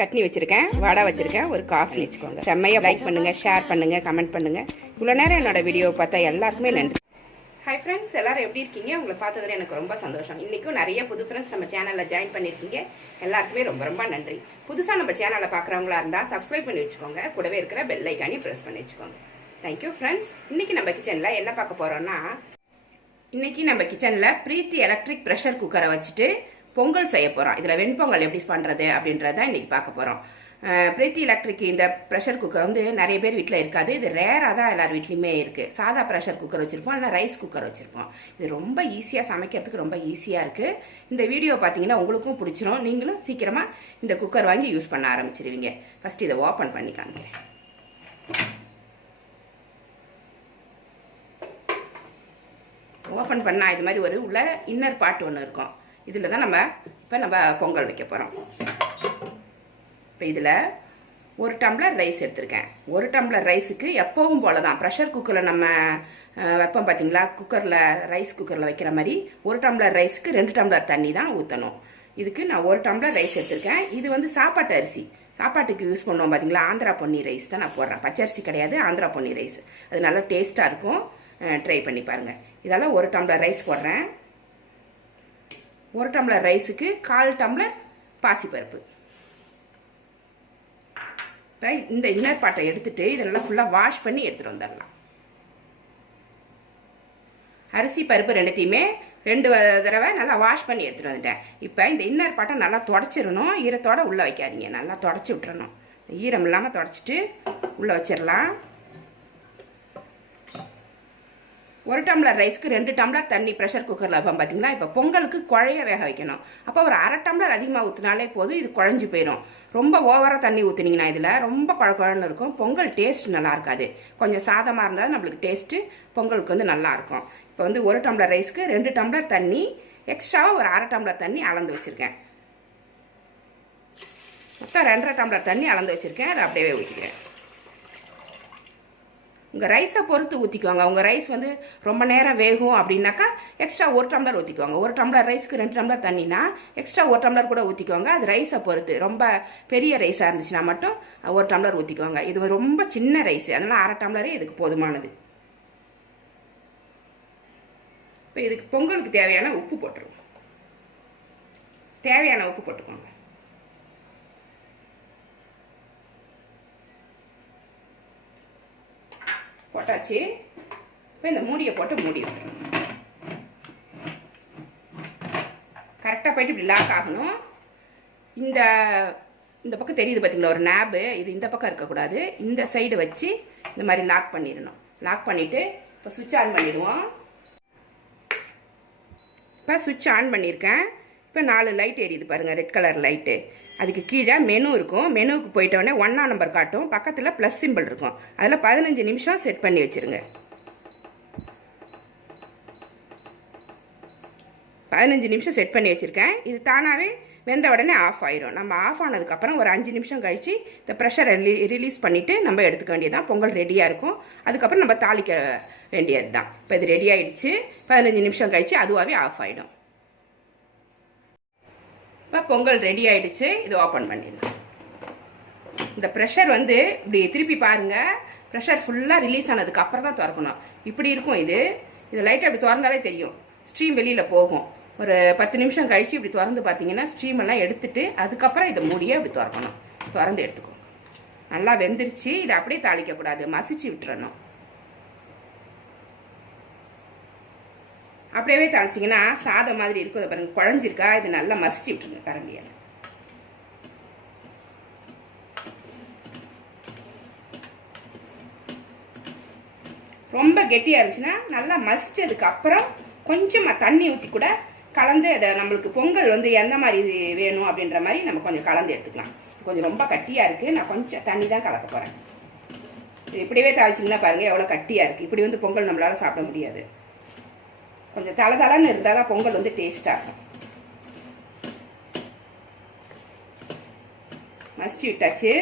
சட்னி வச்சுருக்கேன், வடை வச்சுருக்கேன், ஒரு காஃபி வச்சுக்கோங்க. செம்மையாக லைக் பண்ணுங்கள், ஷேர் பண்ணுங்கள், கமெண்ட் பண்ணுங்கள். இவ்வளோ நேரம் என்னோட வீடியோவை பார்த்தா எல்லாருக்குமே நன்றி. ஹாய் ஃப்ரெண்ட்ஸ், எல்லாரும் எப்படி இருக்கீங்க? உங்களை பார்த்ததுல எனக்கு ரொம்ப சந்தோஷம். இன்றைக்கும் நிறைய புது ஃப்ரெண்ட்ஸ் நம்ம சேனலில் ஜாயின் பண்ணியிருக்கீங்க. எல்லாருக்குமே ரொம்ப ரொம்ப நன்றி. புதுசாக நம்ம சேனலில் பார்க்குறவங்களா இருந்தால் சப்ஸ்கிரைப் பண்ணி வச்சுக்கோங்க. கூடவே இருக்கிற பெல் ஐக்கானையும் ப்ரெஸ் பண்ணி வச்சுக்கோங்க. Thank you friends. இன்றைக்கி நம்ம கிச்சனில் என்ன பார்க்க போகிறோன்னா, இன்றைக்கி நம்ம கிச்சனில் பிரீத்தி எலக்ட்ரிக் ப்ரெஷர் குக்கரை வச்சுட்டு பொங்கல் செய்ய போகிறோம். இதில் வெண்பொங்கல் எப்படி பண்ணுறது அப்படின்றத இன்றைக்கி பார்க்க போகிறோம். பிரீத்தி எலக்ட்ரிக் இந்த ப்ரெஷர் குக்கர் வந்து நிறைய பேர் வீட்டில் இருக்காது. இது ரேராக தான் எல்லார் வீட்லேயுமே இருக்குது. சாதா ப்ரெஷர் குக்கர் வச்சுருப்போம், இல்லை ரைஸ் குக்கர் வச்சுருப்போம். இது ரொம்ப ஈஸியாக சமைக்கிறதுக்கு ரொம்ப ஈஸியாக இருக்குது. இந்த வீடியோ பார்த்தீங்கன்னா உங்களுக்கும் பிடிச்சிரும். நீங்களும் சீக்கிரமாக இந்த குக்கர் வாங்கி யூஸ் பண்ண ஆரம்பிச்சிருவீங்க. ஃபஸ்ட்டு இதை ஓப்பன் பண்ணி காமிக்கிறேன். ஓப்பன் பண்ணால் இது மாதிரி ஒரு உள்ள இன்னர் பார்ட் ஒன்று இருக்கும். இதில் தான் நம்ம பொங்கல் வைக்க போகிறோம். இப்போ இதில் ஒரு டம்ளர் ரைஸ் எடுத்திருக்கேன். ஒரு டம்ளர் ரைஸுக்கு எப்பவும் போல தான் ப்ரெஷர் குக்கரில் நம்ம வைப்போம் பார்த்தீங்களா, குக்கரில் ரைஸ் குக்கரில் வைக்கிற மாதிரி ஒரு டம்ளர் ரைஸுக்கு 2 டம்ளர் தண்ணி தான் ஊற்றணும். இதுக்கு நான் ஒரு டம்ளர் ரைஸ் எடுத்திருக்கேன். இது வந்து சாப்பாட்டு அரிசி, சாப்பாட்டுக்கு யூஸ் பண்ணுவோம் பார்த்தீங்களா, ஆந்திரா பொன்னி ரைஸ் தான் நான் போடுறேன். பச்சரிசி கிடையாது, ஆந்திரா பொன்னி ரைஸ். அது நல்லா டேஸ்ட்டாக இருக்கும், ட்ரை பண்ணி பாருங்கள். இதெல்லாம் ஒரு டம்ளர் ரைஸ் போடுறேன். ஒரு டம்ளர் ரைஸுக்கு 1/4 டம்ளர் பாசிப்பருப்பு. இப்போ இந்த இன்னர் பாட்டை எடுத்துட்டு இதெல்லாம் ஃபுல்லாக வாஷ் பண்ணி எடுத்துகிட்டு வந்துடலாம். அரிசி பருப்பு ரெண்டுத்தையுமே 2 தடவை நல்லா வாஷ் பண்ணி எடுத்துகிட்டு வந்துட்டேன். இப்போ இந்த இன்னர் பாட்டை நல்லா தொடச்சிடணும். ஈரத்தோடு உள்ளே வைக்காதீங்க, நல்லா தொடச்சி விட்டுறணும். ஈரம் இல்லாமல் தொடச்சிட்டு உள்ளே வச்சிடலாம். ஒரு டம்ளர் ரைஸ்க்கு 2 டம்ளர் தண்ணி ப்ரெஷர் குக்கரில் வைப்போம் பார்த்தீங்களா. இப்போ பொங்கலுக்கு குழைய வேக வைக்கணும். அப்போ ஒரு 1/2 டம்ளர் அதிகமாக ஊற்றினாலே போதும், இது குழஞ்சி போயிடும். ரொம்ப ஓவராக தண்ணி ஊற்றினீங்கன்னா இதில் ரொம்ப குழன்னு இருக்கும், பொங்கல் டேஸ்ட் நல்லா இருக்காது. கொஞ்சம் சாதமாக இருந்தால் நம்மளுக்கு டேஸ்ட்டு பொங்கலுக்கு வந்து நல்லாயிருக்கும். இப்போ வந்து ஒரு டம்ளர் ரைஸ்க்கு 2 டம்ளர் தண்ணி, எக்ஸ்ட்ராவாக ஒரு 1/2 டம்ளர் தண்ணி அளந்து வச்சுருக்கேன். மொத்தம் 2.5 டம்ளர் தண்ணி அளந்து வச்சுருக்கேன். அதை அப்படியே ஊற்றிக்கிறேன். உங்கள் ரைஸை பொறுத்து ஊற்றிக்குவாங்க. உங்கள் ரைஸ் வந்து ரொம்ப நேரம் வேகும் அப்படின்னாக்கா எக்ஸ்ட்ரா 1 டம்ளர் ஊற்றிக்குவாங்க. ஒரு டம்ளர் ரைஸ்க்கு 2 டம்ளர் தண்ணினா எக்ஸ்ட்ரா 1 டம்ளர் கூட ஊற்றிக்குவாங்க. அது ரைஸை பொறுத்து. ரொம்ப பெரிய ரைஸாக இருந்துச்சுன்னா மட்டும் 1 டம்ளர் ஊற்றிக்குவாங்க. இது ரொம்ப சின்ன ரைஸ், அதனால் 1/2 டம்ளரே இதுக்கு போதுமானது. இப்போ இதுக்கு பொங்கலுக்கு தேவையான உப்பு போட்டுருவோம். தேவையான உப்பு போட்டுக்கோங்க. போட்டாச்சு. இப்போ இந்த மூடியை போட்டு மூடி விட்டுருங்க. கரெக்டாக போயிட்டு இப்படி லாக் ஆகணும். இந்த பக்கம் தெரியுது பார்த்தீங்களா ஒரு நேபு, இது இந்த பக்கம் இருக்கக்கூடாது. இந்த சைடு வச்சு இந்த மாதிரி லாக் பண்ணிடணும். லாக் பண்ணிவிட்டு இப்போ சுவிட்ச் ஆன் பண்ணிடுவோம். இப்போ சுவிட்ச் ஆன் பண்ணியிருக்கேன். இப்போ 4 லைட் எரியுது பாருங்கள், ரெட் கலர் லைட்டு. அதுக்கு கீழே மெனு இருக்கும். மெனுவுக்கு போயிட்டோடனே 1ஆம் நம்பர் காட்டும். பக்கத்தில் ப்ளஸ் சிம்பிள் இருக்கும். அதில் 15 நிமிஷம் செட் பண்ணி வச்சுருங்க. 15 நிமிஷம் செட் பண்ணி வச்சுருக்கேன். இது தானாகவே வெந்த உடனே ஆஃப் ஆயிரும். நம்ம ஆஃப் ஆனதுக்கப்புறம் ஒரு 5 நிமிஷம் கழித்து இந்த ப்ரெஷரை ரிலீஸ் பண்ணிவிட்டு நம்ம எடுத்துக்க வேண்டியது தான். பொங்கல் ரெடியாக இருக்கும். அதுக்கப்புறம் நம்ம தாளிக்க வேண்டியது தான். இப்போ இது ரெடி ஆகிடுச்சு. 15 நிமிஷம் கழித்து அதுவாகவே ஆஃப் ஆகிடும். இப்போ பொங்கல் ரெடி ஆகிடுச்சு. இது ஓப்பன் பண்ணிடலாம். இந்த ப்ரெஷர் வந்து இப்படி திருப்பி பாருங்கள். ப்ரெஷர் ஃபுல்லாக ரிலீஸ் ஆனதுக்கு அப்புறம் தான் திறக்கணும். இப்படி இருக்கும் இது லைட்டாக இப்படி திறந்தாலே தெரியும், ஸ்ட்ரீம் வெளியில் போகும். ஒரு 10 நிமிஷம் கழித்து இப்படி திறந்து பார்த்தீங்கன்னா ஸ்ட்ரீமெல்லாம் எடுத்துட்டு அதுக்கப்புறம் இதை மூடியே இப்படி திறக்கணும். திறந்து எடுத்துக்கோங்க. நல்லா வெந்துருச்சு. இதை அப்படியே தாளிக்கக்கூடாது, மசிச்சு விட்டுறணும். அப்படியே தாளிச்சிங்கன்னா சாதம் மாதிரி இருக்கும். அதை பாருங்கள், குழஞ்சிருக்கா. இது நல்லா மசிச்சு விட்டுருங்க கரண்டியால். ரொம்ப கெட்டியாக இருந்துச்சுன்னா நல்லா மசிச்சதுக்கு அப்புறம் கொஞ்சமாக தண்ணி ஊற்றி கூட கலந்து அதை நம்மளுக்கு பொங்கல் வந்து எந்த மாதிரி வேணும் அப்படின்ற மாதிரி நம்ம கொஞ்சம் கலந்து எடுத்துக்கலாம். கொஞ்சம் ரொம்ப கட்டியாக இருக்குது, நான் கொஞ்சம் தண்ணி தான் கலக்க போகிறேன். இது இப்படியே தாளிச்சிங்கன்னா பாருங்கள் எவ்வளோ கட்டியாக இருக்குது. இப்படி வந்து பொங்கல் நம்மளால் சாப்பிட முடியாது. கொஞ்சம் தளதளன்னு இருந்தால் தான் பொங்கல் வந்து டேஸ்ட்டாக இருக்கும். மசிச்சு விட்டாச்சு.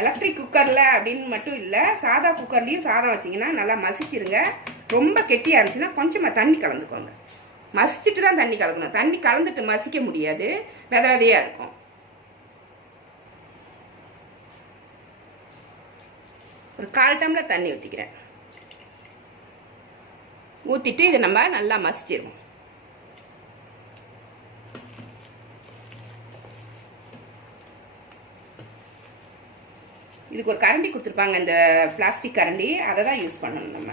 எலக்ட்ரிக் குக்கரில் அப்படின்னு மட்டும் இல்லை, சாதா குக்கர்லேயும் சாதம் வச்சிங்கன்னா நல்லா மசிச்சிருங்க. ரொம்ப கெட்டியாக இருந்துச்சுன்னா கொஞ்சமாக தண்ணி கலந்துக்கோங்க. மசிச்சுட்டு தான் தண்ணி கலக்கணும். தண்ணி கலந்துட்டு மசிக்க முடியாது, வித விதையாக இருக்கும். ஒரு 1/4 டம்ளர் தண்ணி ஊற்றிக்கிறேன். ஊற்றிட்டு இதை நம்ம நல்லா மசிச்சிடுவோம். இதுக்கு ஒரு கரண்டி கொடுத்துருப்பாங்க, இந்த பிளாஸ்டிக் கரண்டி, அதை தான் யூஸ் பண்ணணும். நம்ம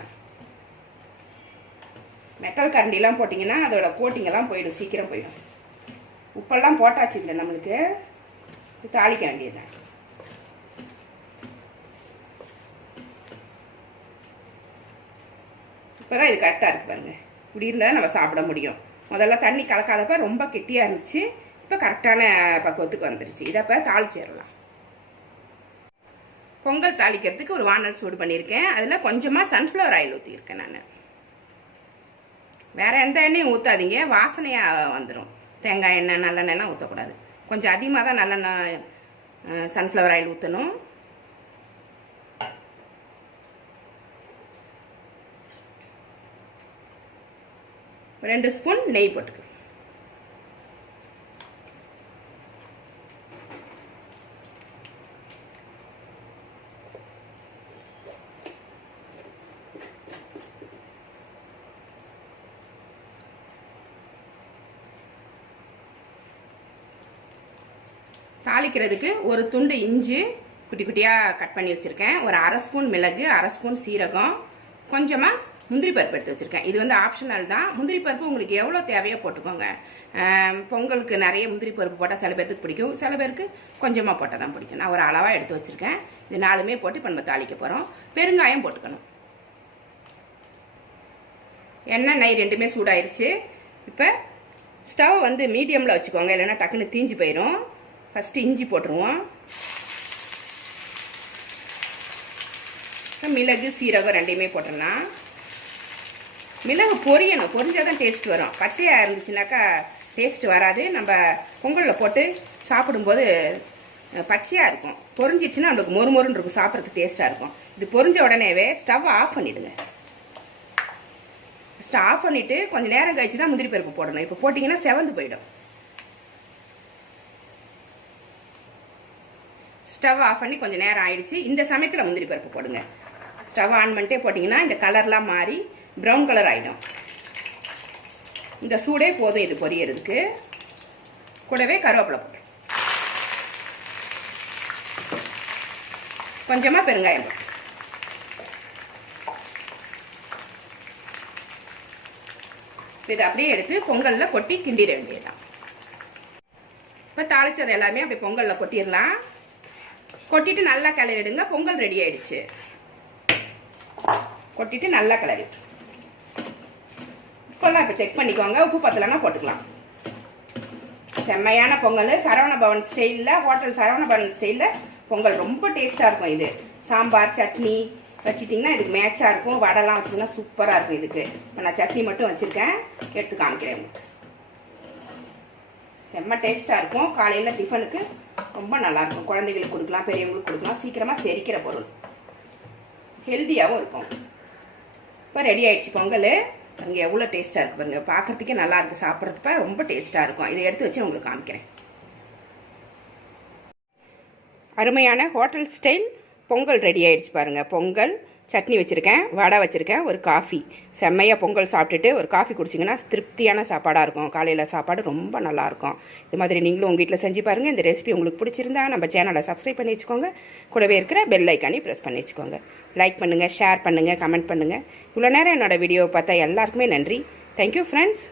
மெட்டல் கரண்டிலாம் போட்டிங்கன்னா அதோட கோட்டிங்கெல்லாம் போயிடும், சீக்கிரம் போயிடும். உப்பெல்லாம் போட்டாச்சு இல்லை நம்மளுக்கு, தாளிக்க வேண்டியதுதான். இப்போதான் இது கரெக்டாக இருக்கு பாருங்க. இப்படி இருந்தால் நம்ம சாப்பிட முடியும். முதல்ல தண்ணி கலக்காதப்ப ரொம்ப கெட்டியாக இருந்துச்சு, இப்போ கரெக்டான பக்குவத்துக்கு வந்துருச்சு. இதை இப்போ தாளிச்சிடலாம். பொங்கல் தாளிக்கிறதுக்கு ஒரு வானல் சூடு பண்ணியிருக்கேன். அதில் கொஞ்சமாக சன்ஃப்ளவர் ஆயில் ஊற்றியிருக்கேன் நான். வேறு எந்த எண்ணெயும் ஊற்றாதீங்க, வாசனையாக வந்துடும். தேங்காய் எண்ணெய் நல்லெண்ணெய்லாம் ஊற்றக்கூடாது. கொஞ்சம் அதிகமாக தான் நல்லெண்ணெய் சன்ஃப்ளவர் ஆயில் ஊற்றணும். ஒரு 2 ஸ்பூன் நெய் போட்டுக்கலாம். தாளிக்கிறதுக்கு ஒரு துண்டு இஞ்சி குட்டி குட்டியாக கட் பண்ணி வச்சுருக்கேன். ஒரு 1/2 ஸ்பூன் மிளகு, 1/2 ஸ்பூன் சீரகம், கொஞ்சமாக முந்திரி பருப்பு எடுத்து வச்சுருக்கேன். இது வந்து ஆப்ஷனல் தான். முந்திரி பருப்பு உங்களுக்கு எவ்வளோ தேவையோ போட்டுக்கோங்க. பொங்கலுக்கு நிறைய முந்திரி பருப்பு போட்டால் சில பேருக்கு பிடிக்கும், சில பேருக்கு கொஞ்சமாக போட்டால் தான் பிடிக்கும். நான் ஒரு அளவாக எடுத்து வச்சுருக்கேன். இது 4மே போட்டு இப்போ நம்ம தாளிக்க போகிறோம். பெருங்காயம் போட்டுக்கணும். எண்ணெய் நெய் 2மே சூடாயிருச்சு. இப்போ ஸ்டவ் வந்து மீடியமில் வச்சுக்கோங்க, இல்லைன்னா டக்குன்னு தீஞ்சு போயிடும். ஃபஸ்ட்டு இஞ்சி போட்டுருவோம். மிளகு சீரகம் 2மே போட்டுடலாம். மிளகு பொரியணும், பொரிஞ்சால் தான் டேஸ்ட் வரும். பச்சையாக இருந்துச்சுனாக்கா டேஸ்ட் வராது. நம்ம பொங்கலில் போட்டு சாப்பிடும்போது பச்சையாக இருக்கும். பொரிஞ்சிச்சுன்னா நம்மளுக்கு மொறு மொறுன்னு இருக்கும், சாப்பிட்றதுக்கு டேஸ்ட்டாக இருக்கும். இது பொரிஞ்ச உடனேவே ஸ்டவ் ஆஃப் பண்ணிவிடுங்க. ஃபஸ்ட்டு ஆஃப் பண்ணிவிட்டு கொஞ்சம் நேரம் கழிச்சு தான் முந்திரி பருப்பு போடணும். இப்போ போட்டிங்கன்னா செவந்து போயிடும். ஸ்டவ் ஆஃப் பண்ணி கொஞ்சம் நேரம் ஆயிடுச்சு. இந்த சமயத்தில் முந்திரி பருப்பு போடுங்க. ஸ்டவ் ஆன் பண்ணிட்டே போட்டிங்கன்னா இந்த கலர்லாம் மாறி ப்ரௌன் கலர் ஆகிடும். இந்த சூடே போதும் இது பொரியறதுக்கு. கூடவே கருவேப்பிலை போட்டு கொஞ்சமாக பெருங்காயம் போட்டு இதை அப்படியே எடுத்து பொங்கலில் கொட்டி கிண்டிட வேண்டியதுதான். இப்போ தாளிச்சது எல்லாமே அப்படி பொங்கலில் கொட்டிடலாம். கொட்டிட்டு நல்லா கிளறிடுங்க. பொங்கல் ரெடி ஆயிடுச்சு. கொட்டிட்டு நல்லா கிளறி உப்பெல்லாம் இப்போ செக் பண்ணிக்கோங்க. உப்பு பத்தலைன்னா போட்டுக்கலாம். செம்மையான பொங்கல், சரவணபவன் ஸ்டைலில், ஹோட்டல் சரவணபவன் ஸ்டைலில் பொங்கல் ரொம்ப டேஸ்ட்டாக இருக்கும். இது சாம்பார் சட்னி வச்சிட்டிங்கன்னா இதுக்கு மேட்சாக இருக்கும். வடைலாம் வச்சிங்கன்னா சூப்பராக இருக்கும். இதுக்கு இப்போ நான் சட்னி மட்டும் வச்சுருக்கேன், எடுத்து காமிக்கிறேன் உங்களுக்கு. செம்ம டேஸ்ட்டாக இருக்கும். காலையில் டிஃபனுக்கு ரொம்ப நல்லாயிருக்கும். குழந்தைகளுக்கு கொடுக்கலாம், பெரியவங்களுக்கு கொடுக்கலாம். சீக்கிரமாக செரிக்கிற பொருள், ஹெல்த்தியாகவும் இருக்கும். இப்போ ரெடி ஆயிடுச்சு பொங்கல். அங்கே எவ்வளோ டேஸ்ட்டாக இருக்குது பாருங்க. பார்க்குறதுக்கே நல்லா இருக்குது, சாப்பிட்றதுப்ப ரொம்ப டேஸ்ட்டாக இருக்கும். இதை எடுத்து வச்சு உங்களுக்கு காமிக்கிறேன். அருமையான ஹோட்டல் ஸ்டைல் பொங்கல் ரெடி ஆயிடுச்சு பாருங்கள். பொங்கல், சட்னி வச்சுருக்கேன், வடை வச்சுருக்கேன், ஒரு காஃபி. செம்மையாக பொங்கல் சாப்பிட்டுட்டு ஒரு காஃபி குடிச்சிங்கன்னா திருப்தியான சாப்பாடாக இருக்கும். காலையில் சாப்பாடு ரொம்ப நல்லாயிருக்கும். இது மாதிரி நீங்களும் உங்கள் வீட்டில் செஞ்சு பாருங்கள். இந்த ரெசிபி உங்களுக்கு பிடிச்சிருந்தா நம்ம சேனலை சப்ஸ்கிரைப் பண்ணி வச்சுக்கோங்க. கூடவே இருக்கிற பெல் ஐக்கானையும் ப்ரெஸ் பண்ணி வச்சுக்கோங்க. லைக் பண்ணுங்கள், ஷேர் பண்ணுங்கள், கமெண்ட் பண்ணுங்கள். இவ்வளோ நேரம் என்னோடய வீடியோவை பார்த்தா எல்லாருக்குமே நன்றி. Thank you friends.